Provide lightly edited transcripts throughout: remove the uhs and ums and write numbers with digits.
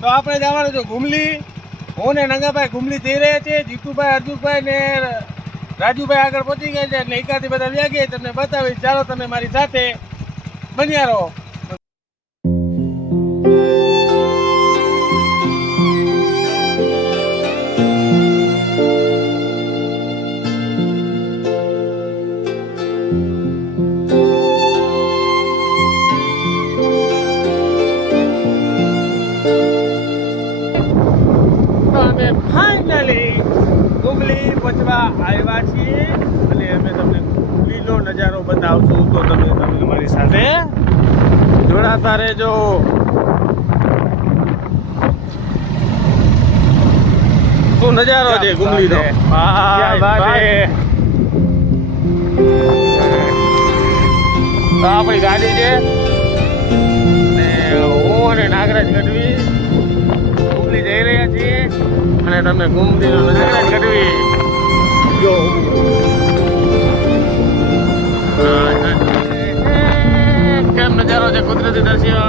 તો આપણે જવાનું છે ઘુમલી. હું ને નંગાભાઈ ઘુમલી જઈ રહ્યા છે. જીતુભાઈ, અર્જુનભાઈ ને રાજુભાઈ આગળ પહોંચી ગયા છે એટલે એકાથી બધા વ્યા ગયા. તમને બતાવીશ. ચાલો તમે મારી સાથે બન્યા રહો. અમે ફાઇનલી ઘુમલી પહોંચવા આવ્યા છીએ અને અમે તમને ઘુમલીનો નજારો બતાવશું. તો તમે મારી સાથે જોડાતા રહેજો. શું નજારો છે ઘુમલીનો! તો આપણી ગાડી છે ને હું અને નાગરાજ ગઢવી ઘુમલી જઈ રહ્યા છીએ અને તમને ઘુમલીનો નજારો ગઢવી જો કેમ નજારો છે કુદરતી દ્રશ્ય.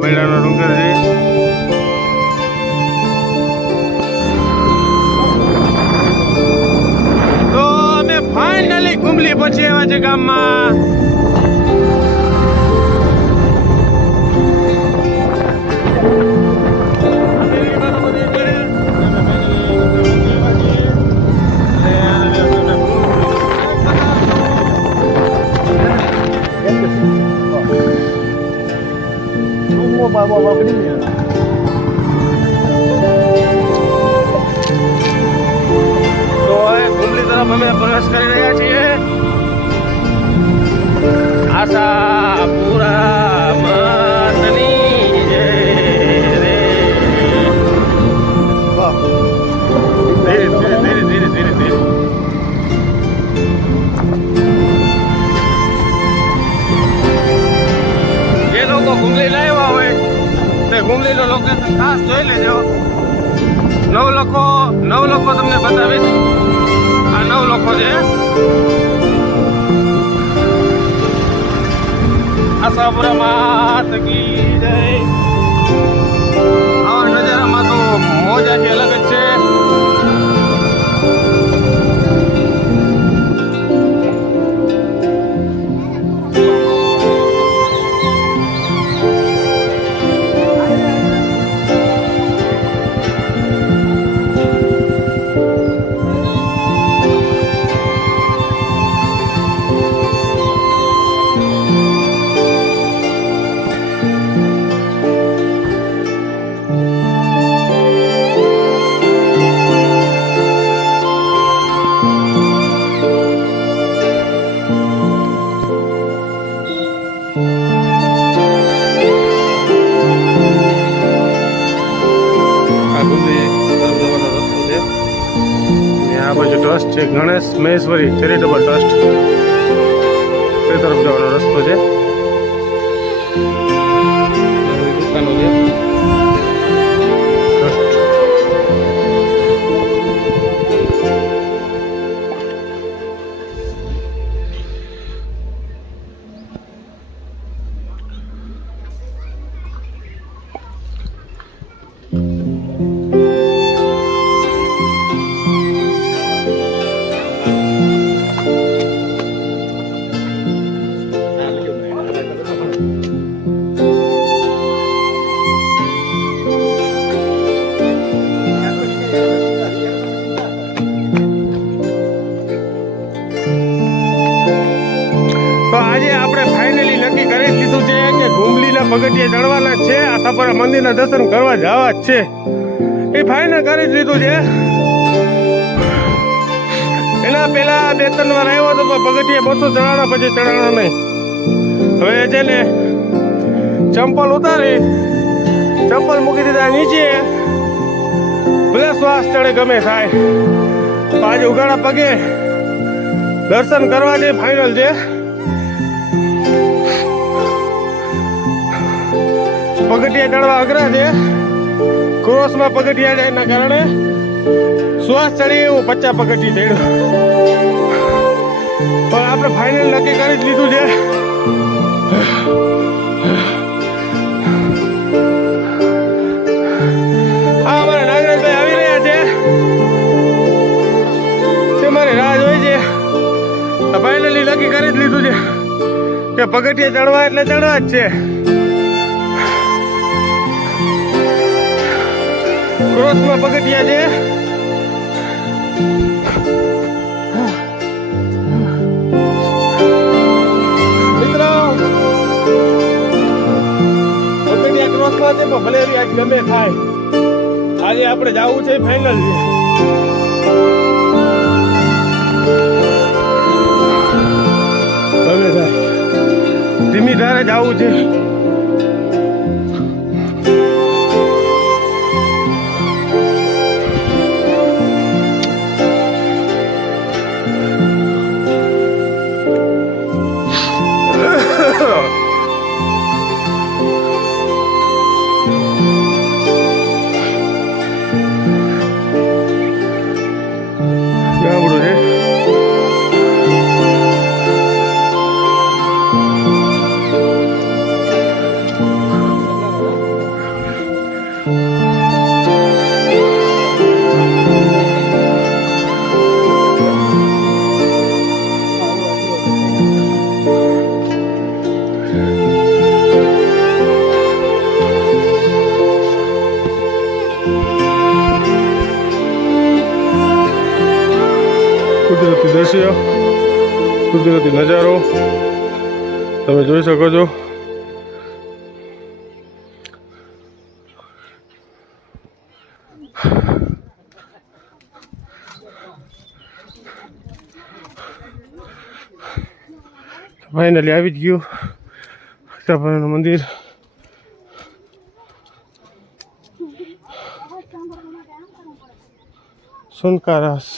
બેડાનો ડુંગર છે. તો અમે ફાઇનલી ઘુમલી પહોંચી આવ્યા છે ગામમાં. તો ઘુમલી તરફ અમે પ્રવેશ કરી રહ્યા છીએ. આશા પૂરા માતની જય રે. ધીરે ધીરે ધીરે ધીરે ધીરે ધીરે જે લોકો ઘુમલી લાવ્યા હોય તે ઘુમલીનો લોકેશન ખાસ જોઈ લેજો. નવ લોકો તમને બતાવીશ. આ 9 લોકો છે. આશાપુરા માત કી જય. આવા નજારામાં તો મોજ આખી અલગ જ છે. આ બાજુ ટ્રસ્ટ છે ગણેશ મહેશ્વરી ચેરિટેબલ ટ્રસ્ટ. તે તરફ જવાનો રસ્તો છે. દુકાનો છે. છે આશાપુરા મંદિરના દર્શન કરવા જવા જ છે એ ફાઇનલ કરી જ લીધું છે. એના પહેલા 2-3 વાર આવ્યો હતો તો પગથિયે 200 ચડાણા પછી ચડાણા નહીં. હવે છે ને ચંપલ ઉતારી ચંપલ મૂકી દીધા નીચે, ભલે શ્વાસ ચડે ગમે થાય. આજે ઉગાડા પગે દર્શન કરવા છે ફાઇનલ છે. પગથિયા ચડવા અઘરા છે, ક્રોસમાં પગથિયા જાય એના કારણે શ્વાસ ચડી એવું 50 પગથિયું ચડ્યું. પણ આપણે ફાઇનલ નક્કી કરી જ લીધું છે. હા, અમારા નાગરાજભાઈ આવી રહ્યા છે, તે મારી રાહ જોઈ છે. ફાઇનલી નક્કી કરી જ લીધું છે કે પગથિયા ચડવા એટલે ચડવા જ છે. ક્રોસમાં પગથિયા છે. મિત્રો પગથિયા ક્રોસમાં છે પણ ભલે આજ ગમે થાય, આજે આપણે જવું છે ફાઇનલ છે. ગમે થાય ધીમી ધારે જવું છે. ગામડું છે. કુદરતી દ્રશ્ય, કુદરતી નજારો તમે જોઈ શકો છો. ફાઇનલી આવી જ ગયું આશાપુરાનું મંદિર. સોનકારાસ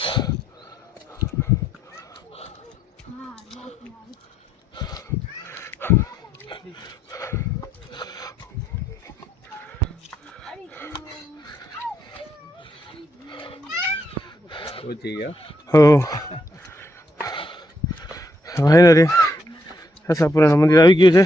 ફાઇનલી આશાપુરાનું મંદિર આવી ગયું છે.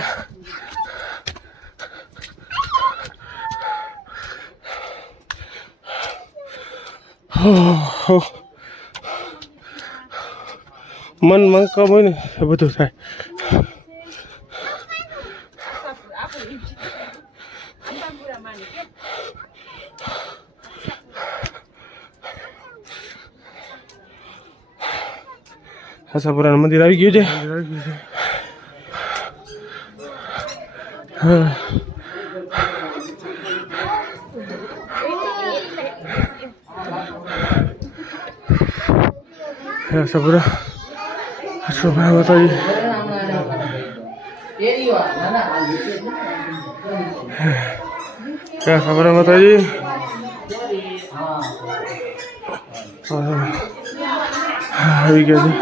મન મંકમ હોય ને એ બધું થાય. આશાપુરાનું મંદિર આવી ગયું છે. હા, આશાપુરા આશાપુરા માતાજી. આશાપુરા માતાજી. આવી ગયા છે.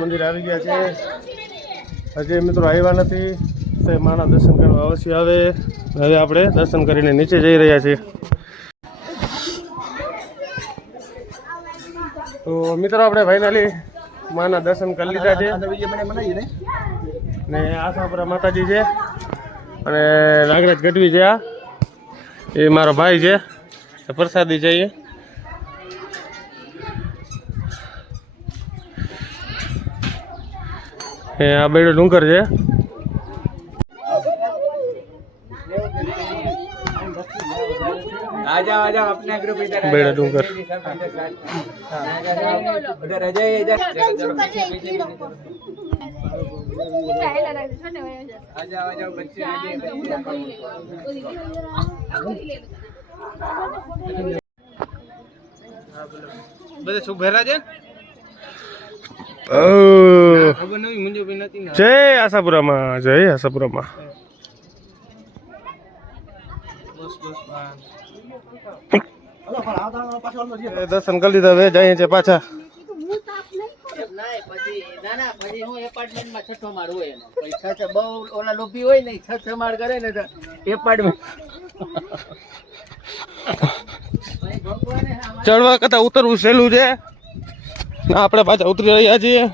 મંદિર આવી ગયા છે. હજી મિત્રો આવ્યા નથી, માના દર્શન કરવા અવશ્ય આવે. હવે આપણે દર્શન કરીને નીચે જઈ રહ્યા છીએ. તો મિત્રો આપણે ફાઇનલી માના દર્શન કરી લીધા છે ને આશાપુરા માતાજી છે અને નાગરાજ ગઢવી છે. આ એ મારો ભાઈ છે, પ્રસાદી છે. એ આ બેડો ડુંગર છે आ जाओ अपना ग्रुप इधर बेड़ा डूंगर उधर आ जाइए इधर आ जाओ बच्चे आ બધે શું ભેરા છે ખબર નવી મુંજો બી નથી ને જય આશાપુરામાં દર્શન કરી લીધા હવે જઈએ છે પાછા પછી હું એપાર્ટમેન્ટમાં છઠ્ઠો માળ હોય એનો પૈસા બહુ ઓલા લોભી હોય ને છ માળ કરે ને તો એપાર્ટમેન્ટ ચડવા કરતા ઉતરવું સહેલું છે આપણે પાછા ઉતરી રહ્યા છીએ